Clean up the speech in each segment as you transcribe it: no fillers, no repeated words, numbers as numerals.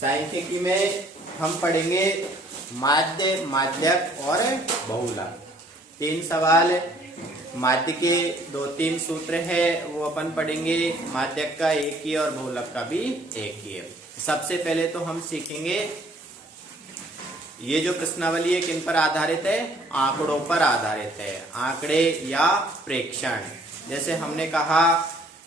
सांख्यिकी में हम पढ़ेंगे माध्य, माध्यक और बहुलक। 3 सवाल, माध्य के 2-3 सूत्र है वो अपन पढ़ेंगे, माध्यक का एक ही और बहुलक का भी एक ही है। सबसे पहले तो हम सीखेंगे ये जो प्रश्नावली है किन पर आधारित है, आंकड़ों पर आधारित है। आंकड़े या प्रेक्षण। जैसे हमने कहा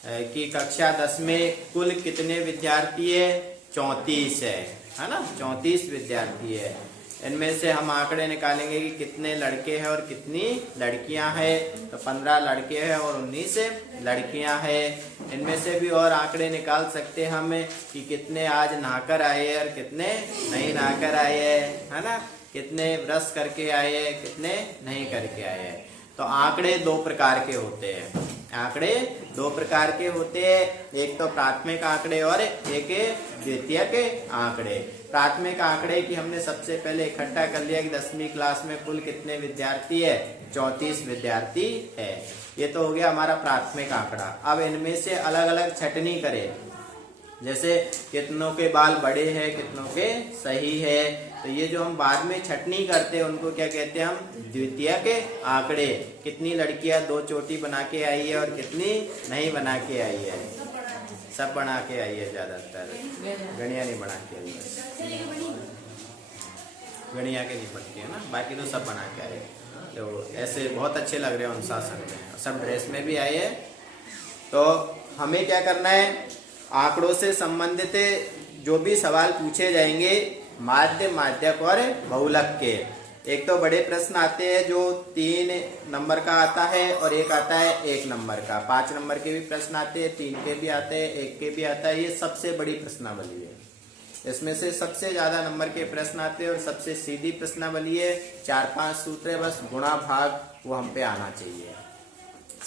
कि कक्षा 10 में कुल कितने विद्यार्थी है, 34 है ना, 34 विद्यार्थी है। इनमें से हम आंकड़े निकालेंगे कि कितने लड़के हैं और कितनी लड़कियां हैं। तो 15 लड़के हैं और 19 लड़कियां हैं। इनमें से भी और आंकड़े निकाल सकते हैं हम कि कितने आज नहाकर आए हैं और कितने नहीं नहाकर आए हैं, है ना, कितने ब्रश करके आए हैं, कितने नहीं करके आए हैं। तो आंकड़े 2 प्रकार के होते हैं। आंकड़े 2 प्रकार के होते हैं, एक तो प्राथमिक आंकड़े और एक द्वितीयक आंकड़े। प्राथमिक आंकड़े की हमने सबसे पहले इकट्ठा कर लिया कि 10वीं क्लास में कुल कितने विद्यार्थी है, 34 विद्यार्थी है। ये तो हो गया हमारा प्राथमिक आंकड़ा। अब इनमें से अलग अलग छटनी करें, जैसे कितनों के बाल बड़े हैं, कितनों के सही है। तो ये जो हम बाद में छटनी करते हैं उनको क्या कहते हैं हम, द्वितीयक आंकड़े। कितनी लड़कियां 2 चोटी बना के आई है और कितनी नहीं बना के आई है। सब बना के आई है, ज्यादातर गणिया नहीं बना के आई है, गणिया के नहीं पड़ती है ना, बाकी तो सब बना के आए। तो ऐसे बहुत अच्छे लग रहे हैं अनुशासन में, सब ड्रेस में भी आए हैं। तो हमें क्या करना है, आंकड़ों से संबंधित जो भी सवाल पूछे जाएंगे माध्य, माध्यक और बहुलक के। एक तो बड़े प्रश्न आते हैं जो 3 नंबर का आता है और एक आता है 1 नंबर का। 5 नंबर के भी प्रश्न आते हैं, 3 के भी आते हैं, 1 के भी आता है। ये सबसे बड़ी प्रश्नावली है। इसमें से सबसे ज्यादा नंबर के प्रश्न आते हैं और सबसे सीधी प्रश्नावली है। 4-5 सूत्र है, बस गुणा भाग वो हम पे आना चाहिए।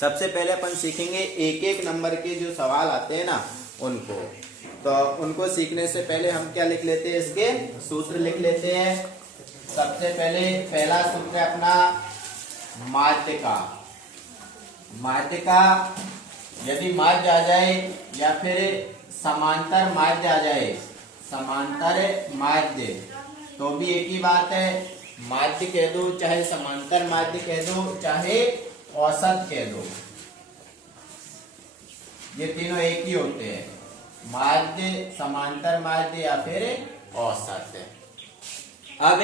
सबसे पहले अपन सीखेंगे 1-1 नंबर के जो सवाल आते हैं ना उनको। तो उनको सीखने से पहले हम क्या लिख लेते हैं, इसके सूत्र लिख लेते हैं। सबसे पहले पहला सूत्र है अपना माध्य का। माध्य का यदि माध्य आ जाए या फिर समांतर माध्य आ जाए, समांतर माध्य, तो भी एक ही बात है। माध्य कह दो, चाहे समांतर माध्य कह दो, चाहे औसत कह दो, ये तीनों एक ही होते हैं, माध्य, समांतर माध्य या फिर औसत। अब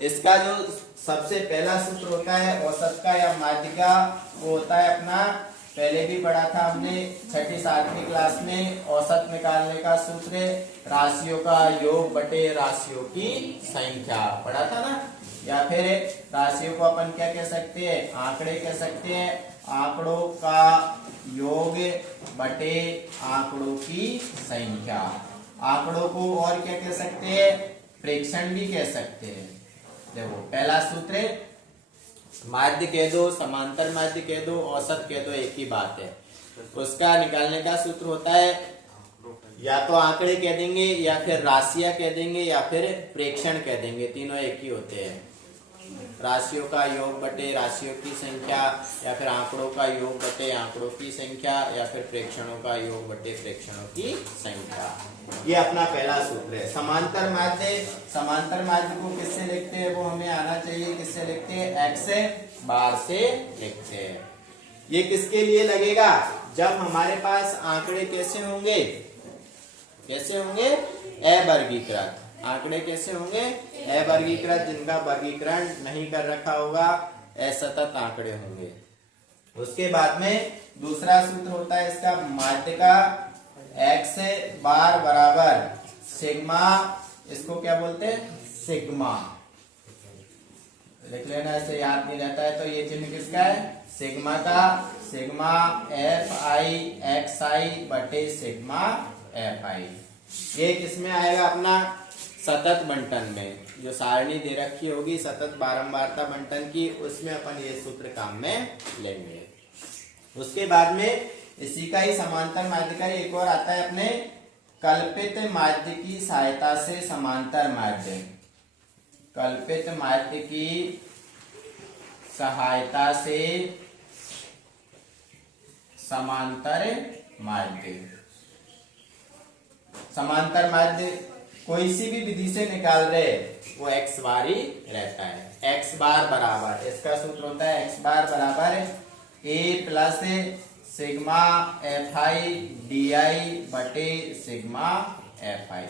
इसका जो सबसे पहला सूत्र होता है औसत का या माध्य का, वो होता है अपना, पहले भी पढ़ा था हमने 6ठी-7वीं क्लास में। औसत निकालने का सूत्र राशियों का योग बटे राशियों की संख्या, पढ़ा था ना। या फिर राशियों को अपन क्या कह सकते हैं, आंकड़े कह सकते हैं। आंकड़ों का योग बटे आंकड़ों की संख्या। आंकड़ों को और क्या कह सकते हैं, प्रेक्षण भी कह सकते हैं। देखो पहला सूत्र माध्य कह दो, समांतर माध्य कह दो, औसत कह दो, एक ही बात है। उसका निकालने का सूत्र होता है या तो आंकड़े कह देंगे या फिर राशियां कह देंगे या फिर प्रेक्षण कह देंगे, तीनों एक ही होते हैं। राशियों का योग बटे राशियों की संख्या, या फिर आंकड़ों का योग बटे आंकड़ों की संख्या, या फिर प्रेक्षणों का योग बटे प्रेक्षणों की संख्या। ये अपना पहला सूत्र है। समांतर माध्य, समांतर माध्य को किससे लिखते हैं वो हमें आना चाहिए। किससे लिखते हैं, x बार से लिखते हैं। ये किसके लिए लगेगा, जब हमारे पास आंकड़े कैसे होंगे, कैसे होंगे, अवर्गीकृत। आंकड़े कैसे होंगे, अवर्गीकृत, जिनका वर्गीकरण नहीं कर रखा होगा, असतत आंकड़े होंगे। उसके बाद में दूसरा सूत्र होता है इसका माध्य का, x बार बराबर सिग्मा, इसको क्या बोलते हैं, सिग्मा। लिख लेना, ऐसे याद नहीं रहता है तो ये चिन्ह किसका है, सिग्मा का। सिग्मा fi xi बटे सिग्मा fi। ये किसमें आएगा, अपना सतत बंटन में। जो सारणी दे रखी होगी सतत बारंबारता बंटन की, उसमें अपन ये सूत्र काम में लेंगे। उसके बाद में इसी का ही समांतर माध्य का एक और आता है अपने, कल्पित माध्य की सहायता से समांतर माध्य। कल्पित माध्य की सहायता से समांतर माध्य। समांतर माध्य कोई सी भी विधि से निकाल रहे वो x बार ही रहता है। x बार बराबर, इसका सूत्र होता है x बार बराबर a plus sigma f I D I बटे सिग्मा एफ आई।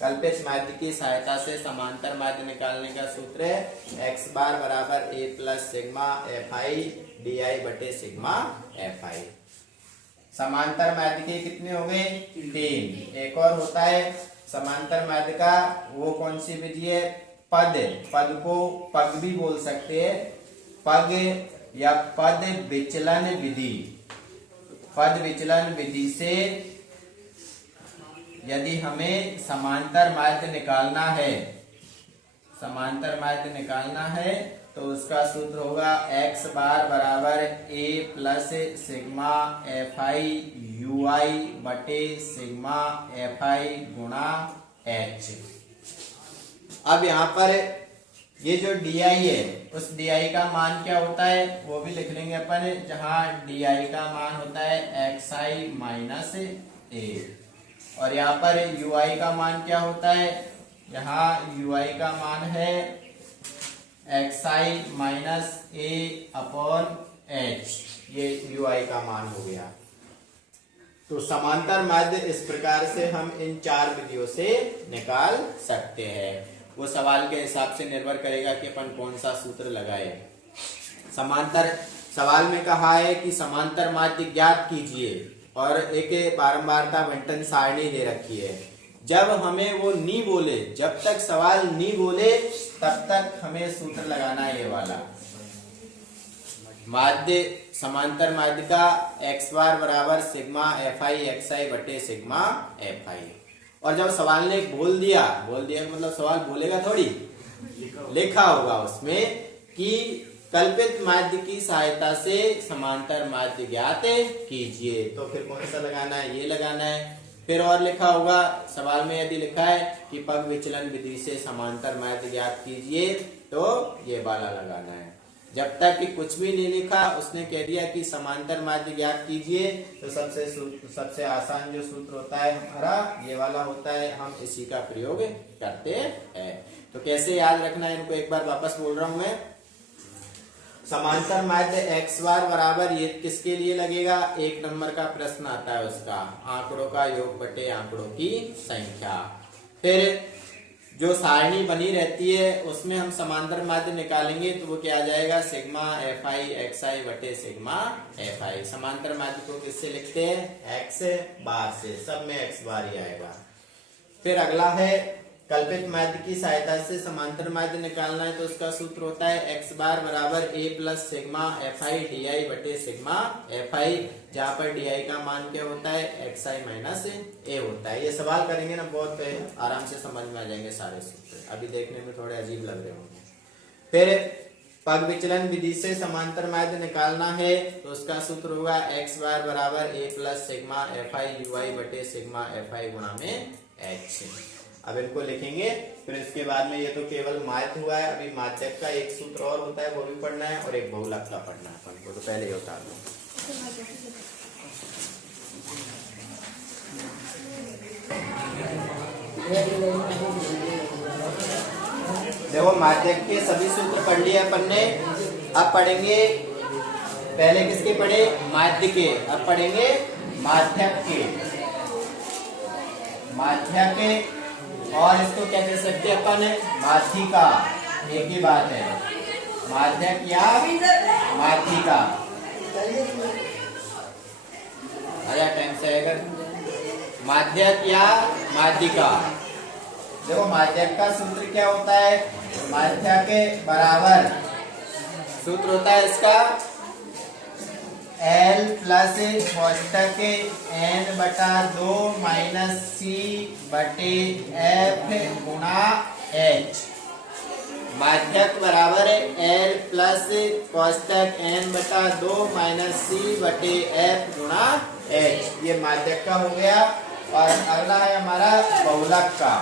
कल्पित माध्य की सहायता से समांतर माध्य निकालने का सूत्र है x बार बराबर a plus sigma f I D I बटे सिग्मा एफ आई। समांतर माध्य के कितने हो गए? 3। एक और होता है समांतर माध्य का, वो कौन सी विधि है? पद। पद को पग भी बोल सकते हैं, पग या पद विचलन विधि। पद विचलन विधि से यदि हमें समांतर माध्य निकालना है, समांतर माध्य निकालना है तो उसका सूत्र होगा x बार बराबर a plus sigma f i u i बटे सिग्मा एफ आई गुणा h। अब यहाँ पर ये जो di है उस di का मान क्या होता है वो भी लिख लेंगे अपन, जहाँ di का मान होता है xi माइनस a, और यहाँ पर ui का मान क्या होता है? यहाँ ui का मान है xi minus a upon h, ये ui का मान हो गया। तो समांतर माध्य इस प्रकार से हम इन 4 विधियों से निकाल सकते हैं। वो सवाल के हिसाब से निर्भर करेगा कि अपन कौन सा सूत्र लगाए। समांतर सवाल में कहा है कि समांतर माध्य ज्ञात कीजिए और एक बारंबारता बंटन सारणी दे रखी है। जब हमें वो नी बोले, जब तक सवाल नी बोले तब तक हमें सूत्र लगाना है ये वाला। माध्य समांतर माध्य का x बार बराबर सिग्मा एफ आई एक्स आई बटे सिग्मा एफ आई। और जब सवाल ने बोल दिया मतलब सवाल बोलेगा थोड़ी, लिखा होगा उसमें कि कल्पित माध्य की सहायता से समांतर माध्य ज्ञात कीजिए, तो फिर कौन सा लगाना है? ये लगाना है। फिर और लिखा होगा सवाल में, यदि लिखा है कि पग विचलन विधि से समांतर माध्य ज्ञात कीजिए तो ये वाला लगाना है। जब तक कि कुछ भी नहीं लिखा, उसने कह दिया कि समांतर माध्य ज्ञात कीजिए, तो सबसे आसान जो सूत्र होता है हमारा ये वाला होता है, हम इसी का प्रयोग करते हैं। तो कैसे याद रखना है इनको एक बार वापस बोल रहा हूं मैं। समांतर माध्य x बार बराबर ये किसके लिए लगेगा? 1 नंबर का प्रश्न आता है उसका, आंकड़ों का योग बटे आंकड़ों की संख्या। फिर जो सारणी बनी रहती है उसमें हम समांतर माध्य निकालेंगे तो वो क्या आ जाएगा? सिग्मा एफ आई एक्स आई बटे सिग्मा एफ आई। समांतर माध्य को किससे लिखते हैं? x बार से, सब में x बार ही आएगा। फिर अगला है कल्पित माध्य की सहायता से समांतर माध्य निकालना है तो उसका सूत्र होता है x बार बराबर a plus sigma f I D I बटे सिग्मा एफ आई, जहाँ पर डी आई का मान क्या होता है? एक्स आई माइनस ए होता है। ये सवाल करेंगे ना बहुत आराम से समझ में आ जाएंगे सारे सूत्र, अभी देखने में थोड़े अजीब लग रहे होंगे। फिर पग विचलन विधि से समांतर माध्य निकालना है तो उसका सूत्र होगा x बार बराबर a plus sigma f i u i बटे सिग्मा एफ आई गुणा में h। अब इनको लिखेंगे, फिर इसके बाद में ये तो केवल माध्य हुआ है, अभी माध्यक का एक सूत्र और होता है वो भी पढ़ना है और एक बहुलक का पढ़ना है अपन को, तो पहले ये उतार लो। देखो माध्यक के सभी सूत्र पढ़ लिए अपन ने। अब पढ़ेंगे, पहले किसके पढ़े? माध्य के। अब पढ़ेंगे माध्यक के। माध्यक के और इसको क्या कह सकते हैं अपन? माध्यिका, एक ही बात है, माध्यक या माध्यिका। आया टाइम से आएगा। माध्यक या माध्यिका। देखो माध्यक का सूत्र क्या होता है? माध्यक के बराबर सूत्र होता है इसका L प्लस कोष्टक n बटा 2 माइनस c बटे f गुणा h। माध्यक बराबर L प्लस कोष्टक n बटा 2 माइनस c बटे f गुणा h। ये माध्यक का हो गया। और अगला है हमारा बहुलक का।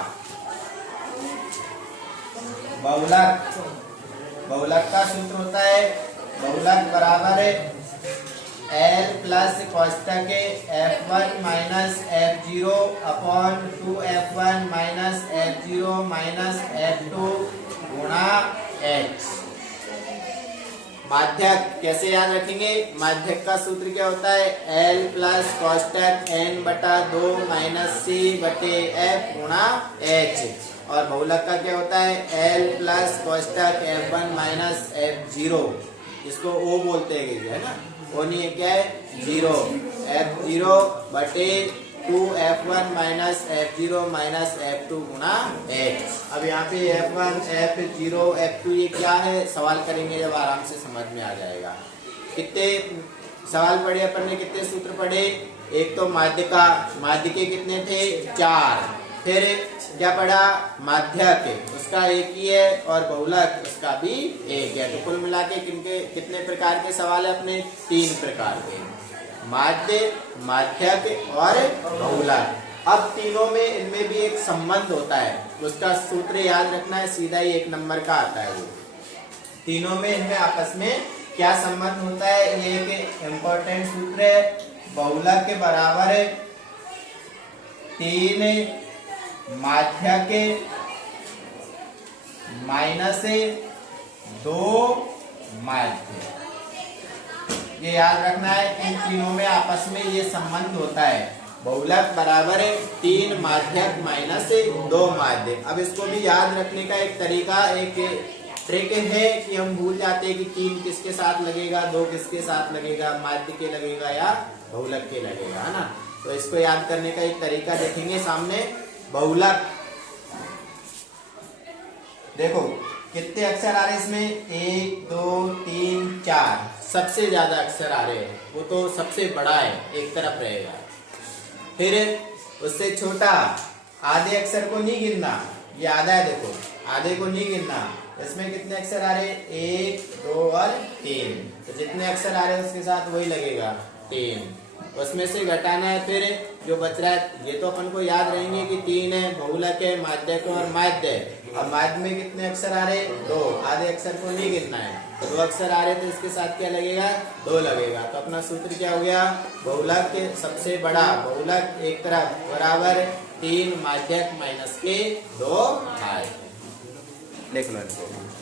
बहुलक का सूत्र होता है बहुलक बराबर L प्लस कोष्टक F1 minus F0 upon 2F1 minus F0 minus F2 गुणा H। माध्यक कैसे याद रखेंगे? माध्यक का सूत्र क्या होता है? L प्लस कोष्टक N बटा 2 माइनस C बटे F गुणा H। और बहुलक का क्या होता है? L प्लस कोष्टक F1 माइनस F0, इसको O बोलते हैं, है ना? O नहीं है, क्या है? 0, F0 बटे 2F1 minus F0 minus F2 गुणा H। अब यहाँ पे F1 F0 F2 ये क्या है सवाल करेंगे जब आराम से समझ में आ जाएगा। कितने सवाल पढ़े अपन ने, कितने सूत्र पढ़े? एक तो माध्य का, माध्य के कितने थे? 4। फिर क्या पढ़ा? माध्यक, उसका एक ही है, और बहुलक उसका भी एक है। तो कुल मिला के कितने प्रकार के सवाल है अपने? 3 प्रकार के, माध्य, माध्यक और बहुलक। अब तीनों में इनमें भी एक संबंध होता है, उसका सूत्र याद रखना है, सीधा ही 1 नंबर का आता है वो। तीनों में इनमें आपस में क्या संबंध होता है, ये एक इम्पोर्टेंट सूत्र है। बहुलक के बराबर है 3 माध्यक माइनस 2 माध्य। ये याद रखना है, इन तीनों में आपस में ये संबंध होता है। बहुलक बराबर है 3 माध्यक माइनस 2 माध्य। अब इसको भी याद रखने का एक तरीका, एक ट्रिक है कि हम भूल जाते हैं कि 3 किसके साथ लगेगा, 2 किसके साथ लगेगा, माध्य के लगेगा या बहुलक के लगेगा, है ना? तो इसको याद करने का एक तरीका देखेंगे सामने। बहुलक देखो कितने अक्षर आ रहे इसमें? 1 2 3 4, सबसे ज्यादा अक्षर आ रहे हैं, वो तो सबसे बड़ा है, एक तरफ रहेगा। फिर उससे छोटा, आधे अक्षर को नहीं गिनना, ये आधा है, देखो आधे को नहीं गिनना। इसमें कितने अक्षर आ रहे? 1 2 और 3, तो जितने अक्षर आ रहे हैं उसके साथ वही लगेगा 3। उसमें से घटाना है, फिर जो बच रहा है, ये तो अपन को याद रहेंगे कि 3 है, बहुलक है, माध्यक और माध्य है। अब माध्य में कितने अक्षर आ रहे? 2, आधे अक्षर को नहीं गिनना है, 2 अक्षर आ रहे तो इसके साथ क्या लगेगा? 2 लगेगा। तो अपना सूत्र क्या हो गया? बहुलक के सबसे बड़ा बहुलक एक तरफ बराबर 3 माध्यक माइनस के 2 माध्य। लिख लो इनको।